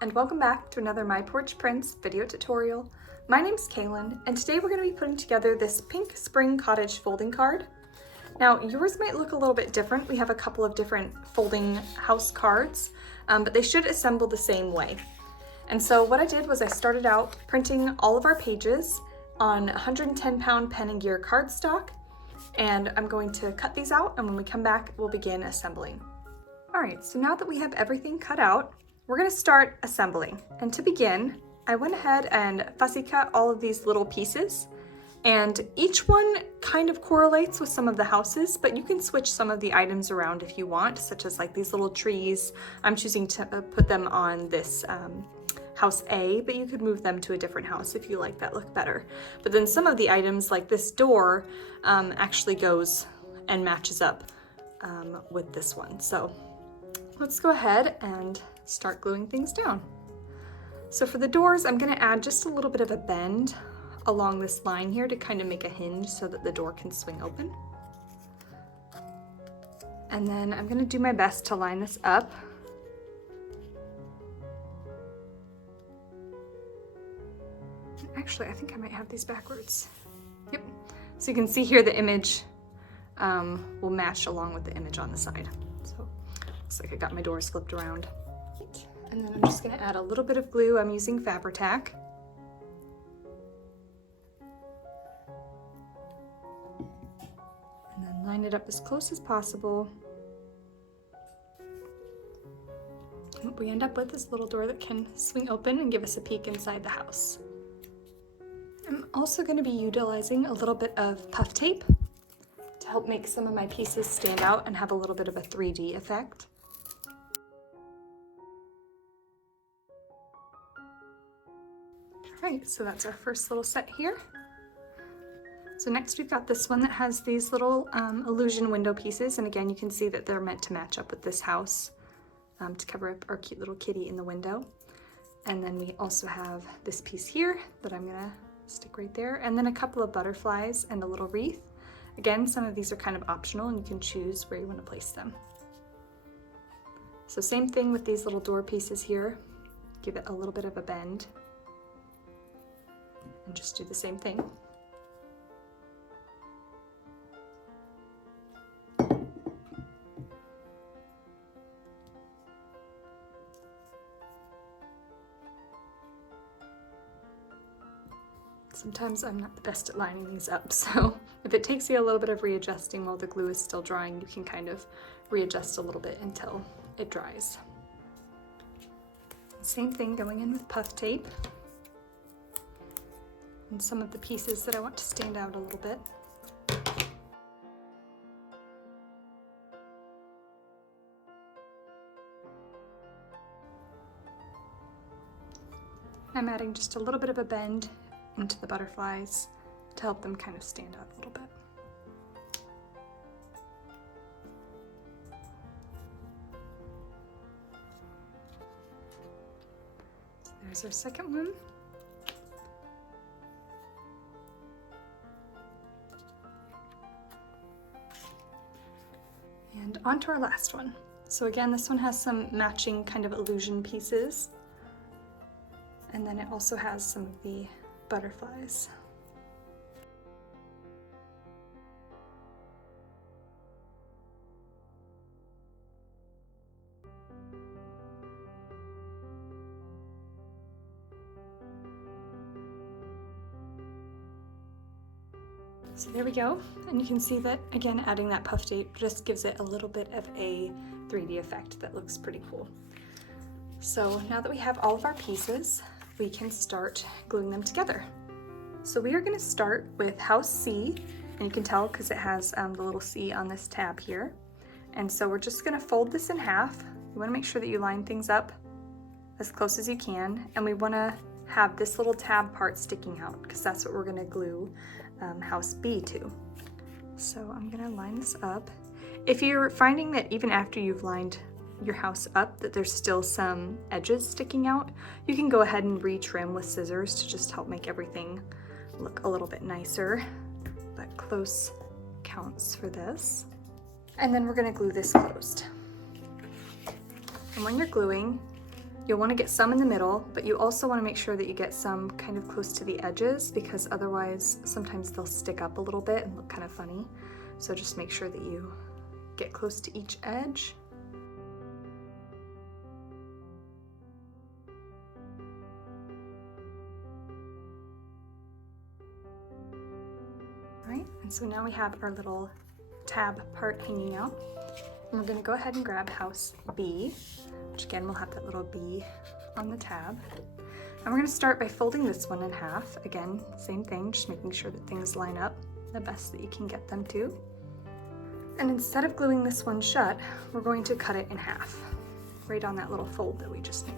and welcome back to another My Porch Prints video tutorial. My name's Kaelyn, and today we're going to be putting together this pink spring cottage folding card. Now yours might look a little bit different. We have a couple of different folding house cards, but they should assemble the same way. And so what I did was I started out printing all of our pages on 110 pound Pen+Gear Card Stock, and I'm going to cut these out, and when we come back we'll begin assembling. Alright, so now that we have everything cut out, we're going to start assembling. And to begin, I went ahead and fussy cut all of these little pieces, and each one kind of correlates with some of the houses, but you can switch some of the items around if you want, such as like these little trees. I'm choosing to put them on this house A, but you could move them to a different house if you like that look better. But then some of the items, like this door, actually goes and matches up with this one. So let's go ahead and start gluing things down. So for the doors, I'm going to add just a little bit of a bend along this line here to kind of make a hinge so that the door can swing open. And then I'm going to do my best to line this up. Actually, I think I might have these backwards. Yep. So you can see here the image will match along with the image on the side. So looks like I got my doors flipped around. And then I'm just going to add a little bit of glue. I'm using Fabri-Tac. And then line it up as close as possible. And what we end up with is a little door that can swing open and give us a peek inside the house. I'm also going to be utilizing a little bit of puff tape to help make some of my pieces stand out and have a little bit of a 3D effect. Alright, so that's our first little set here. So next we've got this one that has these little illusion window pieces, and again you can see that they're meant to match up with this house to cover up our cute little kitty in the window. And then we also have this piece here that I'm going to stick right there, and then a couple of butterflies and a little wreath. Again, some of these are kind of optional and you can choose where you want to place them. So same thing with these little door pieces here. Give it a little bit of a bend. And just do the same thing. Sometimes I'm not the best at lining these up, so if it takes you a little bit of readjusting while the glue is still drying, you can kind of readjust a little bit until it dries. Same thing going in with puff tape. And some of the pieces that I want to stand out a little bit. I'm adding just a little bit of a bend into the butterflies to help them kind of stand out a little bit. So there's our second one. And on to our last one. So again, this one has some matching kind of illusion pieces. And then it also has some of the butterflies. So there we go, and you can see that, again, adding that puff tape just gives it a little bit of a 3D effect that looks pretty cool. So now that we have all of our pieces, we can start gluing them together. So we are going to start with house C, and you can tell because it has the little C on this tab here. And so we're just going to fold this in half. You want to make sure that you line things up as close as you can, and we want to have this little tab part sticking out because that's what we're going to glue house B to. So I'm going to line this up. If you're finding that even after you've lined your house up that there's still some edges sticking out, you can go ahead and retrim with scissors to just help make everything look a little bit nicer, but close counts for this. And then we're going to glue this closed. And when you're gluing, You'll want to get some in the middle, but you also want to make sure that you get some kind of close to the edges, because otherwise sometimes they'll stick up a little bit and look kind of funny. So just make sure that you get close to each edge. All right, and so now we have our little tab part hanging out. And we're going to go ahead and grab house B, which again will have that little B on the tab. And we're going to start by folding this one in half. Again, same thing, just making sure that things line up the best that you can get them to. And instead of gluing this one shut, we're going to cut it in half, right on that little fold that we just made.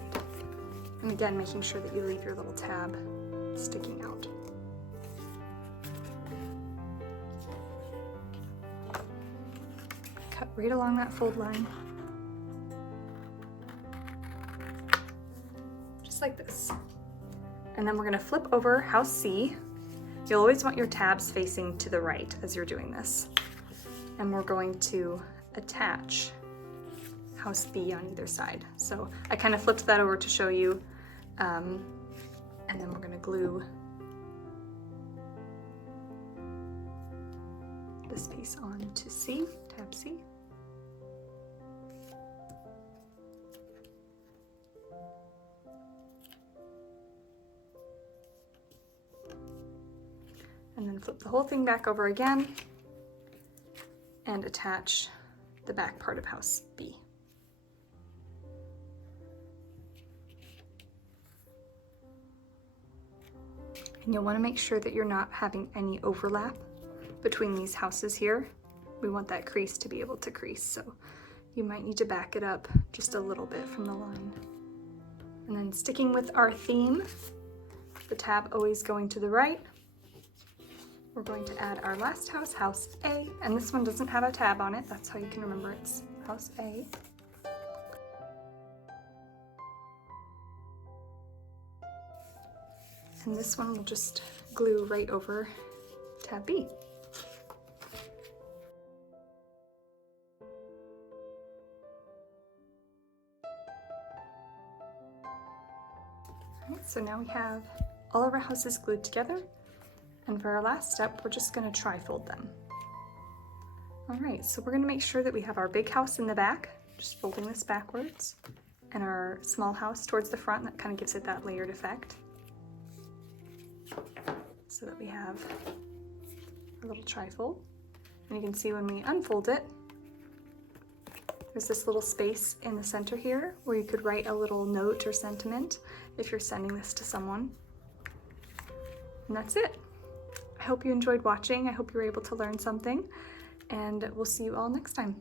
And again, making sure that you leave your little tab sticking out. Cut right along that fold line. Just like this. And then we're going to flip over house C. You'll always want your tabs facing to the right as you're doing this. And we're going to attach house B on either side. So I kind of flipped that over to show you, and then we're going to glue this piece on to C, tab C. And then flip the whole thing back over again and attach the back part of house B. And you'll want to make sure that you're not having any overlap between these houses here. We want that crease to be able to crease, so you might need to back it up just a little bit from the line. And then sticking with our theme, the tab always going to the right, we're going to add our last house, house A, and this one doesn't have a tab on it. That's how you can remember it's house A. And this one will just glue right over tab B. All right, so now we have all of our houses glued together. And for our last step, we're just going to tri-fold them. All right, so we're going to make sure that we have our big house in the back, just folding this backwards, and our small house towards the front. That kind of gives it that layered effect. So that we have a little tri-fold. And you can see when we unfold it, there's this little space in the center here where you could write a little note or sentiment if you're sending this to someone. And that's it. I hope you enjoyed watching. I hope you were able to learn something, and we'll see you all next time.